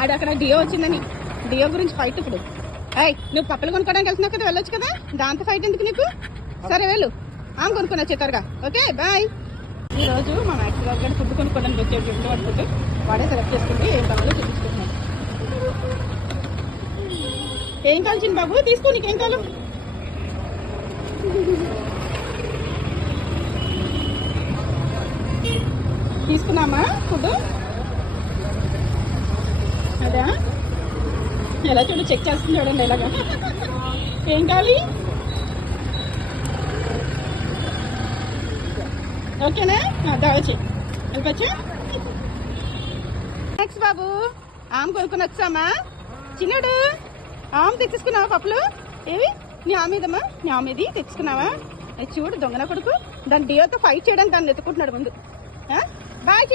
ఆడు అక్కడ డియో వచ్చిందని, డియో గురించి ఫైట్. ఇప్పుడు నువ్వు పప్పులు కొనుక్కోవడానికి వెళ్తున్నావు కదా, వెళ్ళొచ్చు కదా, దాంతో ఫైట్ ఎందుకు నీకు? సరే వెళ్ళు, ఆమె కొనుక్కొని వచ్చే త్వరగా. Okay bye. ఈ రోజు మా మ్యాక్స్ బాబు గారు ఫుడ్ కొనుక్కోవడానికి వచ్చేటట్టు అనుకుంటే వాడే సెలెక్ట్ చేసుకుంటే ఏం కావాలో చూపించుకుంటున్నాను. ఏం కావాలి చిన్న బాబు, తీసుకో, నీకేం కావాలి తీసుకున్నామా ఫుడ్? అదా ఎలా చూడు, చెక్ చేస్తుంది చూడండి ఎలాగా. ఏం కావాలి? ఓకేనా, దావచ్చు వెళ్ళిపోచ్చా. నెక్స్ట్ బాబు ఆమె కొనుక్కొని వచ్చామా? చిన్నడు ఆమె తెచ్చుకున్నావా పప్పులు? ఏవి నీ ఆమెదమ్మా, నీ ఆమెది తెచ్చుకున్నావా? చూడు దొంగన కొడుకు, దాని డియోతో ఫైట్ చేయడానికి దాన్ని ఎత్తుకుంటున్నాడు ముందు. బాయ్.